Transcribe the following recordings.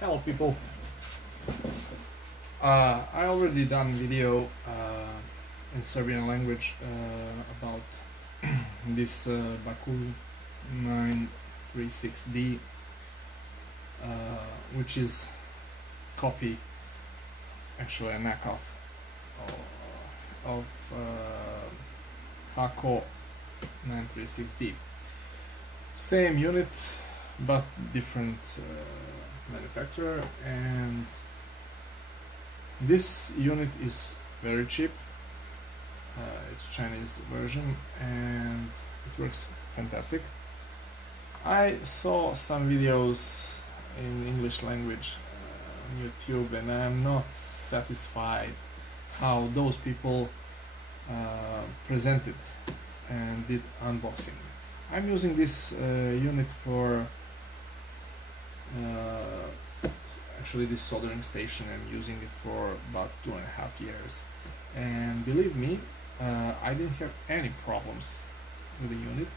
Hello people. I already done video in Serbian language about this Baku 936D, which is copy, actually a knockoff of Baku 936D. Same unit but different manufacturer, and this unit is very cheap. It's Chinese version and it works fantastic. I saw some videos in English language on YouTube, and I'm not satisfied how those people presented and did unboxing. I'm using this unit for actually this soldering station. I'm using it for about 2.5 years, and believe me, I didn't have any problems with the unit.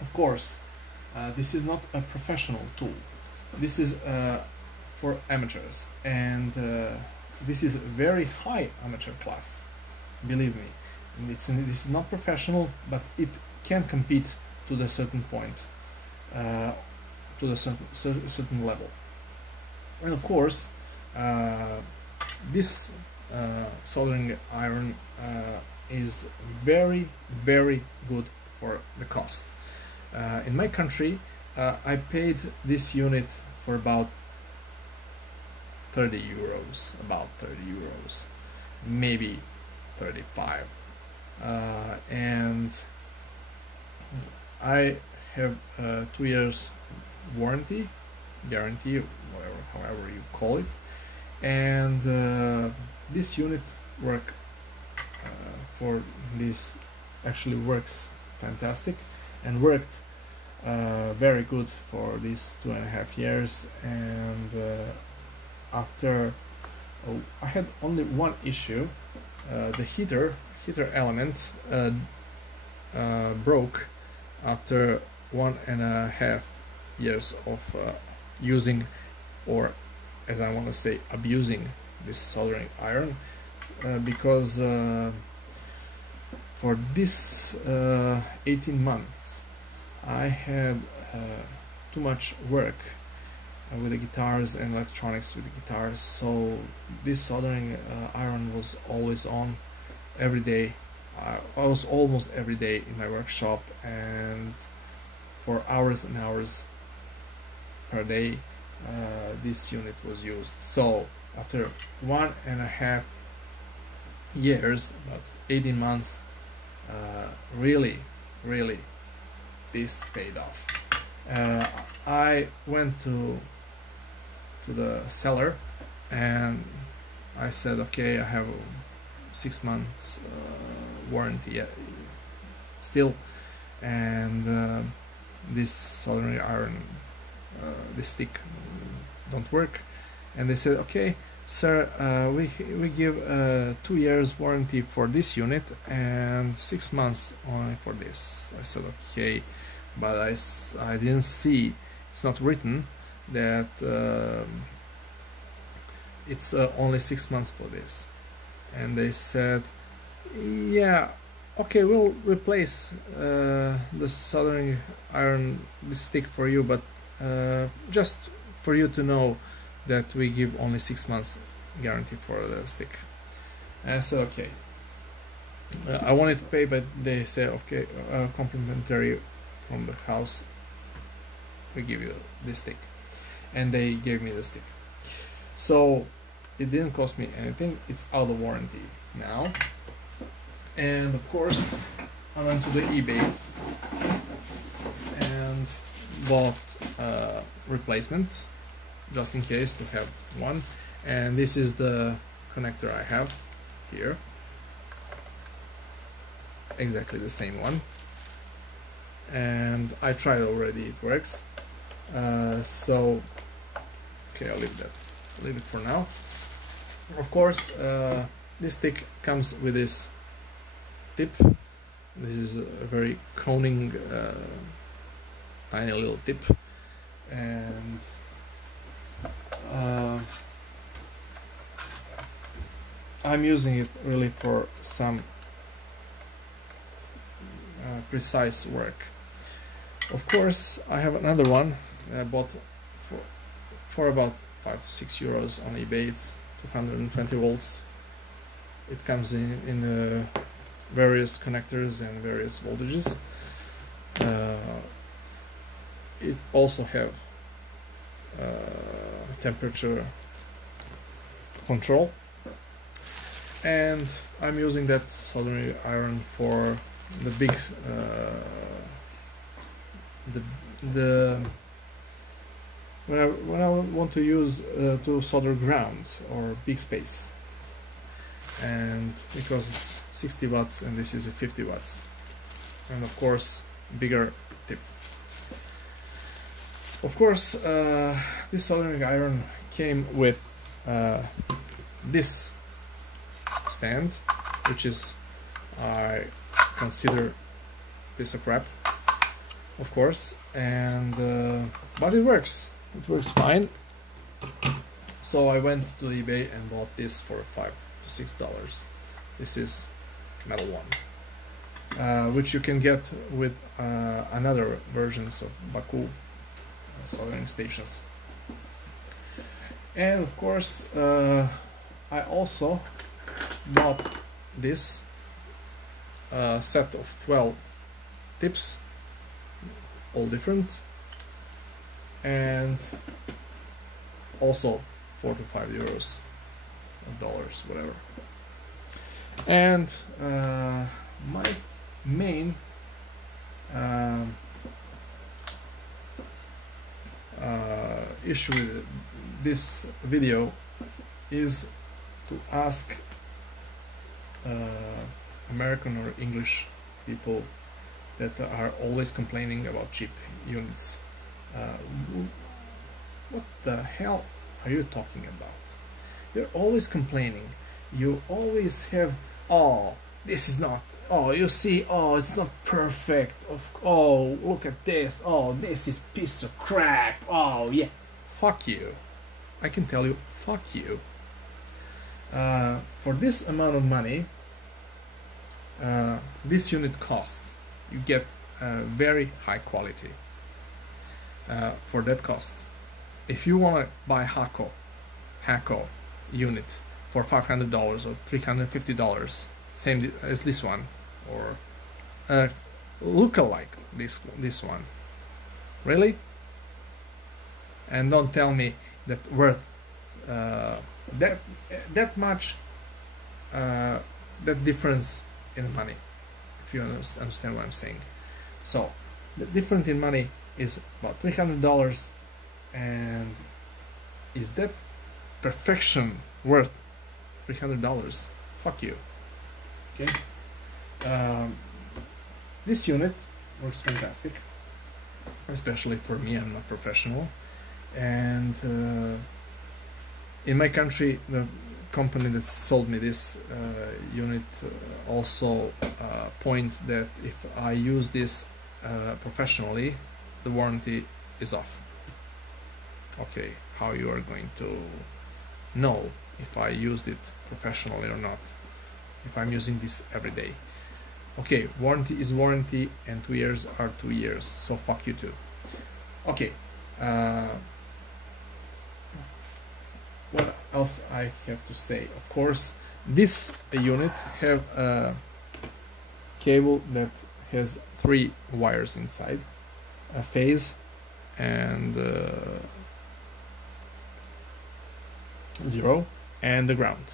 Of course, this is not a professional tool. This is for amateurs, and this is a very high amateur class, believe me. And this is not professional, but it can compete to the certain point, to the certain level. And of course, this soldering iron is very good for the cost. In my country, I paid this unit for about 30 euros, maybe 35, and I have 2 years warranty, guarantee, however you call it, and this unit for this actually works fantastic and worked very good for these 2.5 years. And after I had only one issue, the heater element broke after 1.5 years of using, or as I want to say, abusing this soldering iron, because for this 18 months I had too much work with the guitars and electronics with the guitars, so this soldering iron was always on every day. I was almost every day in my workshop, and for hours and hours per day this unit was used. So after 1.5 years, about 18 months, really this paid off. I went to the seller and I said, okay, I have 6 months warranty still, and this soldering iron, this stick don't work. And they said, okay sir, we give 2 years warranty for this unit and 6 months only for this. I said, okay, but I didn't see, it's not written that it's only 6 months for this. And they said, yeah, okay, we'll replace the soldering iron, this stick for you, but just for you to know that we give only 6 months guarantee for the stick. And I said, okay. I wanted to pay, but they said, okay, complimentary from the house, we give you this stick. And they gave me the stick. So it didn't cost me anything, it's out of warranty now. And of course I went to the eBay and bought a replacement just in case to have one. And this is the connector I have here, exactly the same one, and I tried already, it works. So okay, I'll leave it for now. Of course, this stick comes with this tip. This is a very coning tiny little tip, and I'm using it really for some precise work. Of course, I have another one I bought for about 5-6 euros on eBay. It's 220 volts. It comes in various connectors and various voltages. It also have temperature control, and I'm using that soldering iron for the big when I want to use to solder ground or big space, and because it's 60 watts and this is a 50 watts, and of course bigger tip. Of course, this soldering iron came with this stand, which is, I consider, piece of crap, of course, and but it works. It works fine. So I went to eBay and bought this for $5 to $6. This is metal one, which you can get with another versions of Baku soldering stations. And of course, I also bought this set of 12 tips, all different, and also 4 to 5 euros or dollars, whatever. And my main issue with this video is to ask American or English people that are always complaining about cheap units. What the hell are you talking about? You're always complaining. You always have, oh, this is not, oh, you see, oh, it's not perfect, oh, look at this, oh, this is piece of crap, oh, yeah. Fuck you. I can tell you, fuck you. For this amount of money, this unit costs, you get very high quality for that cost. If you want to buy Hako unit for $500 or $350, same as this one, or look-alike this one, really? And don't tell me that worth that much, that difference in money, if you understand what I'm saying. So the difference in money is about $300, and is that perfection worth $300? Fuck you. Okay. This unit works fantastic, especially for me. I'm not professional, and in my country, the company that sold me this unit also point that if I use this professionally, the warranty is off. Okay, how you are going to know if I used it professionally or not, if I'm using this every day? Okay, warranty is warranty, and 2 years are 2 years, so fuck you too. Okay, what else I have to say? Of course, this unit have a cable that has 3 wires inside, a phase and 0 and the ground.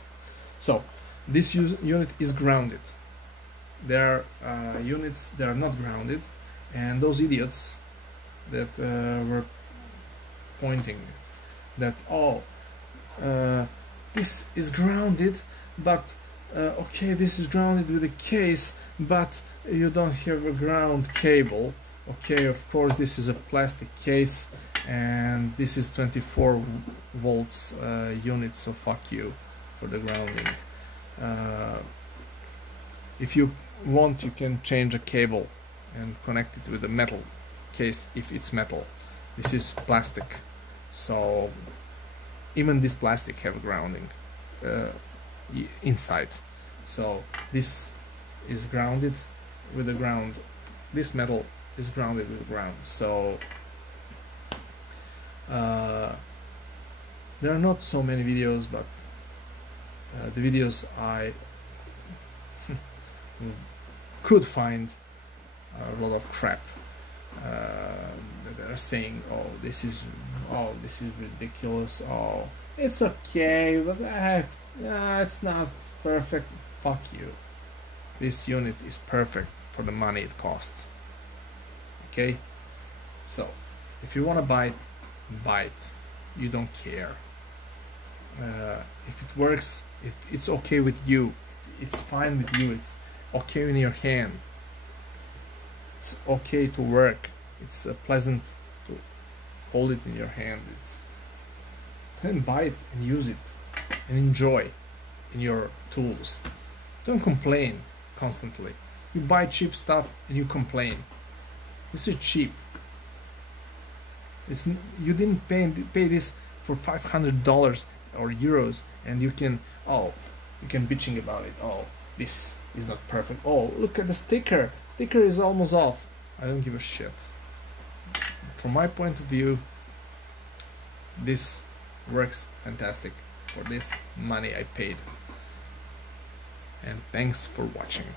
So this unit is grounded. There are units that are not grounded, and those idiots that were pointing that, oh, this is grounded, but okay, this is grounded with a case, but you don't have a ground cable. Okay, of course this is a plastic case, and this is 24 volts unit, so fuck you for the grounding. If you want, you can change a cable and connect it with a metal case if it's metal. This is plastic, so even this plastic have grounding. inside. So this is grounded with the ground, this metal is grounded with the ground. So there are not so many videos, but the videos I could find a lot of crap that are saying, oh this is ridiculous, oh it's okay, but it's not perfect. Fuck you. This unit is perfect for the money it costs. Okay, so if you want to buy it, you don't care. If it works, it's okay with you, it's fine with you, it's okay in your hand, it's okay to work, it's pleasant to hold it in your hand. It's then buy it and use it and enjoy in your tools. Don't complain constantly. You buy cheap stuff and you complain. This is cheap. You didn't pay this for $500 or euros, and you can bitching about it. Oh, this is not perfect. Oh, look at the sticker. Sticker is almost off. I don't give a shit. From my point of view, this works fantastic for this money I paid. And thanks for watching.